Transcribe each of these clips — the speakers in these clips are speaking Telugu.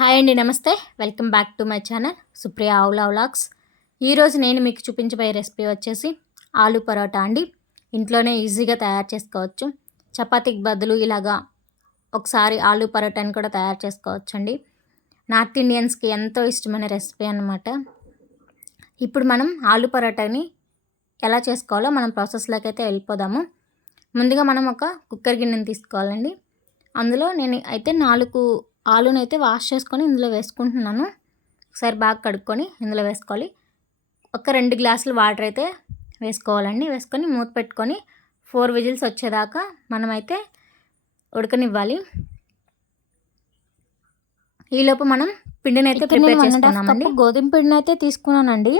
హాయ్ అండి, నమస్తే. Welcome back to my channel Supriya ఆవులా vlogs. ఈరోజు నేను మీకు చూపించబోయే రెసిపీ వచ్చేసి ఆలూ పరోటా అండి. ఇంట్లోనే ఈజీగా తయారు చేసుకోవచ్చు. చపాతీకి బదులు ఇలాగా ఒకసారి ఆలూ పరోటాని కూడా తయారు చేసుకోవచ్చు అండి. నార్త్ ఇండియన్స్కి ఎంతో ఇష్టమైన రెసిపీ అన్నమాట. ఇప్పుడు మనం ఆలూ పరోటాని ఎలా చేసుకోవాలో మనం ప్రాసెస్లోకి అయితే వెళ్ళిపోదాము. ముందుగా మనం ఒక కుక్కర్ గిన్నెని తీసుకోవాలండి. అందులో నేను అయితే 4 ఆలూనైతే వాష్ చేసుకొని ఇందులో వేసుకుంటున్నాను. ఒకసారి బాగా కడుక్కొని ఇందులో వేసుకోవాలి. ఒక 2 గ్లాసులు వాటర్ అయితే వేసుకోవాలండి. వేసుకొని మూత పెట్టుకొని 4 విజిల్స్ వచ్చేదాకా మనమైతే ఉడకనివ్వాలి. ఈలోపు మనం పిండిని అయితే ప్రిపేర్ చేసుకున్నామండి. గోధుమ పిండిని అయితే తీసుకున్నానండి.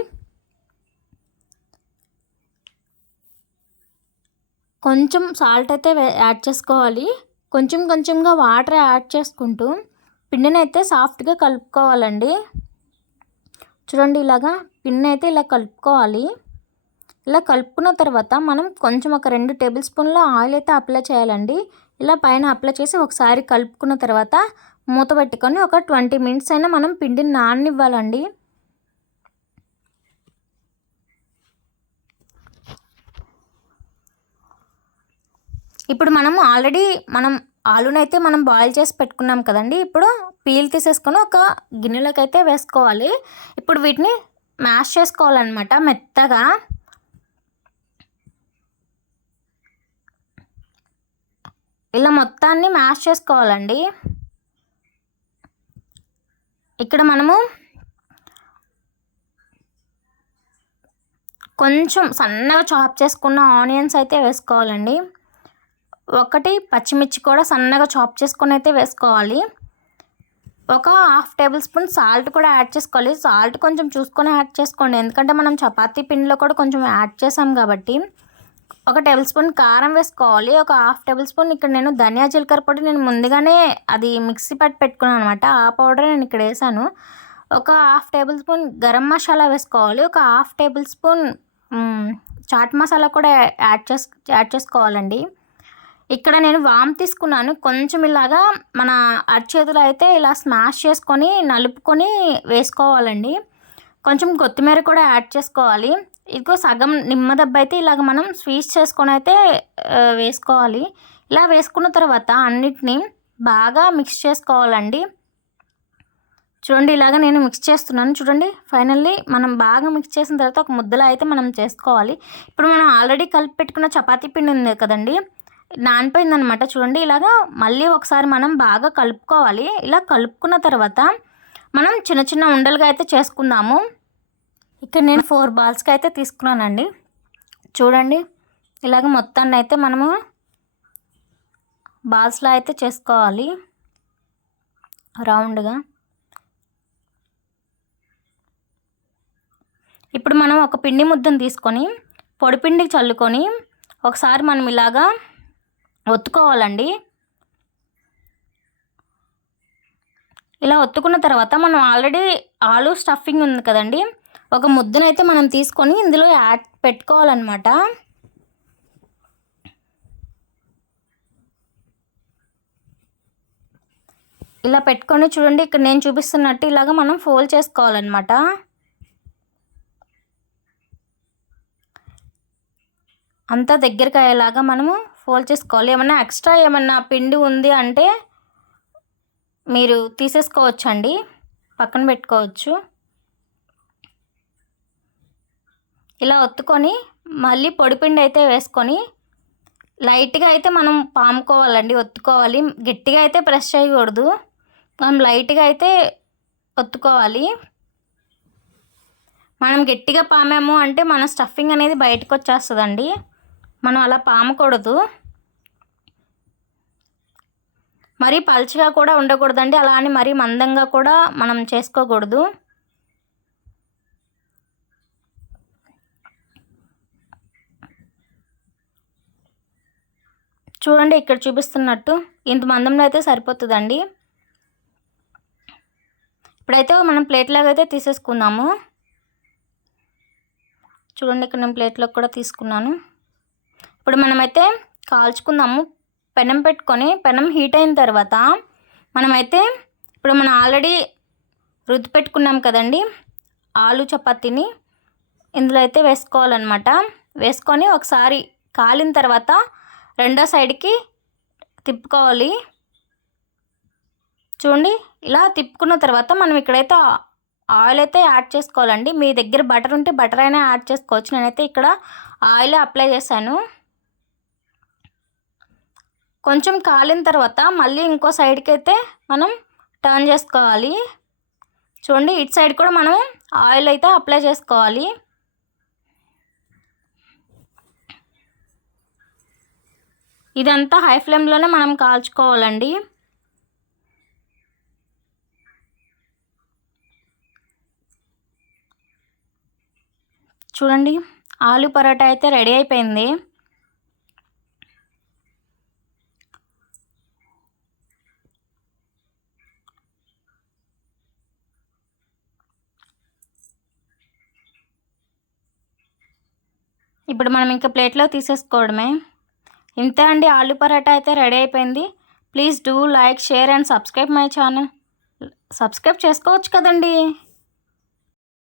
కొంచెం సాల్ట్ అయితే యాడ్ చేసుకోవాలి. కొంచెం కొంచెంగా వాటర్ యాడ్ చేసుకుంటూ పిండిని అయితే సాఫ్ట్గా కలుపుకోవాలండి. చూడండి, ఇలాగా పిండిని అయితే ఇలా కలుపుకోవాలి. ఇలా కలుపుకున్న తర్వాత మనం కొంచెం ఒక 2 టేబుల్ స్పూన్ల ఆయిల్ అయితే అప్లై చేయాలండి. ఇలా పైన అప్లై చేసి ఒకసారి కలుపుకున్న తర్వాత మూత పెట్టుకొని ఒక 20 మినిట్స్ అయినా మనం పిండిని నాననివ్వాలండి. ఇప్పుడు మనం ఆలూనైతే మనం బాయిల్ చేసి పెట్టుకున్నాం కదండి. ఇప్పుడు పీల్ తీసేసుకొని ఒక గిన్నెలోకి అయితే వేసుకోవాలి. ఇప్పుడు వీటిని మ్యాష్ చేసుకోవాలన్నమాట మెత్తగా. ఇలా మొత్తాన్ని మ్యాష్ చేసుకోవాలండి. ఇక్కడ మనము కొంచెం సన్నగా చాప్ చేసుకున్న ఆనియన్స్ అయితే వేసుకోవాలండి. 1 పచ్చిమిర్చి కూడా సన్నగా చాప్ చేసుకొని అయితే వేసుకోవాలి. ఒక 1/2 టేబుల్ స్పూన్ సాల్ట్ కూడా యాడ్ చేసుకోవాలి. సాల్ట్ కొంచెం చూసుకొని యాడ్ చేసుకోండి, ఎందుకంటే మనం చపాతీ పిండిలో కూడా కొంచెం యాడ్ చేసాం కాబట్టి. 1 టేబుల్ స్పూన్ కారం వేసుకోవాలి. ఒక 1/2 టేబుల్ స్పూన్ ఇక్కడ నేను ధనియా జీలకర్ర పొడి నేను ముందుగానే అది మిక్సీ పట్టి పెట్టుకున్నాను అనమాట. ఆ పౌడర్ నేను ఇక్కడ వేసాను. ఒక 1/2 టేబుల్ స్పూన్ గరం మసాలా వేసుకోవాలి. ఒక 1/2 టేబుల్ స్పూన్ చాట్ మసాలా కూడా యాడ్ చేసుకోవాలండి. ఇక్కడ నేను వామ్ తీసుకున్నాను. కొంచెం ఇలాగా మన అరచేతులు అయితే ఇలా స్మాష్ చేసుకొని నలుపుకొని వేసుకోవాలండి. కొంచెం కొత్తిమీర కూడా యాడ్ చేసుకోవాలి. ఇదిగో సగం నిమ్మదబ్బ అయితే ఇలాగ మనం స్వీట్స్ చేసుకొని అయితే వేసుకోవాలి. ఇలా వేసుకున్న తర్వాత అన్నిటినీ బాగా మిక్స్ చేసుకోవాలండి. చూడండి, ఇలాగ నేను మిక్స్ చేస్తున్నాను. చూడండి, ఫైనల్లీ మనం బాగా మిక్స్ చేసిన తర్వాత ఒక ముద్దలా అయితే మనం చేసుకోవాలి. ఇప్పుడు మనం ఆల్రెడీ కలిపి పెట్టుకున్న చపాతీ పిండి ఉంది కదండి, నానిపోయిందనమాట. చూడండి, ఇలాగా మళ్ళీ ఒకసారి మనం బాగా కలుపుకోవాలి. ఇలా కలుపుకున్న తర్వాత మనం చిన్న చిన్న ఉండలుగా అయితే చేసుకుందాము. ఇక్కడ నేను 4 బాల్స్కి అయితే తీసుకున్నానండి. చూడండి, ఇలాగ మొత్తాన్ని అయితే మనము బాల్స్లో అయితే చేసుకోవాలి రౌండ్గా. ఇప్పుడు మనం ఒక పిండి ముద్దను తీసుకొని పొడిపిండికి చల్లుకొని ఒకసారి మనం ఇలాగా ఒత్తుకోవాలండి. ఇలా ఒత్తుకున్న తర్వాత మనం ఆల్రెడీ ఆలూ స్టఫింగ్ ఉంది కదండి, ఒక ముద్దనైతే మనం తీసుకొని ఇందులో పెట్టుకోవాలన్నమాట. ఇలా పెట్టుకొని చూడండి, ఇక్కడ నేను చూపిస్తున్నట్టు ఇలాగ మనం ఫోల్డ్ చేసుకోవాలన్నమాట. అంతా దగ్గరికి అయ్యేలాగా మనము ఫోల్డ్ చేసుకోవాలి. ఏమన్నా పిండి ఉంది అంటే మీరు తీసేసుకోవచ్చండి, పక్కన పెట్టుకోవచ్చు. ఇలా ఒత్తుకొని మళ్ళీ పొడిపిండి అయితే వేసుకొని లైట్గా అయితే మనం పాముకోవాలండి, ఒత్తుకోవాలి. గట్టిగా అయితే ప్రెస్ చేయకూడదు, మనం లైట్గా అయితే ఒత్తుకోవాలి. మనం గట్టిగా పామాము అంటే మన స్టఫింగ్ అనేది బయటకు వచ్చేస్తుందండి. మనం అలా పామకూడదు. మరీ పల్చగా కూడా ఉండకూడదండి, అలా అని మరీ మందంగా కూడా మనం చేసుకోకూడదు. చూడండి, ఇక్కడ చూపిస్తున్నట్టు ఇంత మందంలో అయితే సరిపోతుందండి. ఇప్పుడైతే మనం ప్లేట్లాగా అయితే తీసేసుకుందాము. చూడండి, ఇక్కడ నేను ప్లేట్లోకి కూడా తీసుకున్నాను. ఇప్పుడు మనమైతే కాల్చుకుందాము. పెనం పెట్టుకొని పెనం హీట్ అయిన తర్వాత మనమైతే ఇప్పుడు మనం ఆల్రెడీ రుద్ది పెట్టుకున్నాం కదండి ఆలు చపాతీని, ఇందులో అయితే వేసుకోవాలన్నమాట. వేసుకొని ఒకసారి కాలిన తర్వాత రెండో సైడ్కి తిప్పుకోవాలి. చూడండి, ఇలా తిప్పుకున్న తర్వాత మనం ఇక్కడైతే ఆయిల్ అయితే యాడ్ చేసుకోవాలండి. మీ దగ్గర బటర్ ఉంటే బటర్ అయినా యాడ్ చేసుకోవచ్చు. నేనైతే ఇక్కడ ఆయిల్ అప్లై చేశాను. కొంచెం కాలిన తర్వాత మళ్ళీ ఇంకో సైడ్కి అయితే మనం టర్న్ చేసుకోవాలి. చూడండి, ఇటు సైడ్ కూడా మనం ఆయిల్ అయితే అప్లై చేసుకోవాలి. ఇదంతా హై ఫ్లేమ్లోనే మనం కాల్చుకోవాలండి. చూడండి, ఆలు పరోటా అయితే రెడీ అయిపోయింది. ఇప్పుడు మనం ఇంకా ప్లేట్లో తీసేసుకోవడమే. ఇంతే అండి, ఆలు పరోటా అయితే రెడీ అయిపోయింది. Please do like, share and subscribe my channel. Subscribe చేసుకోవచ్చు కదండి.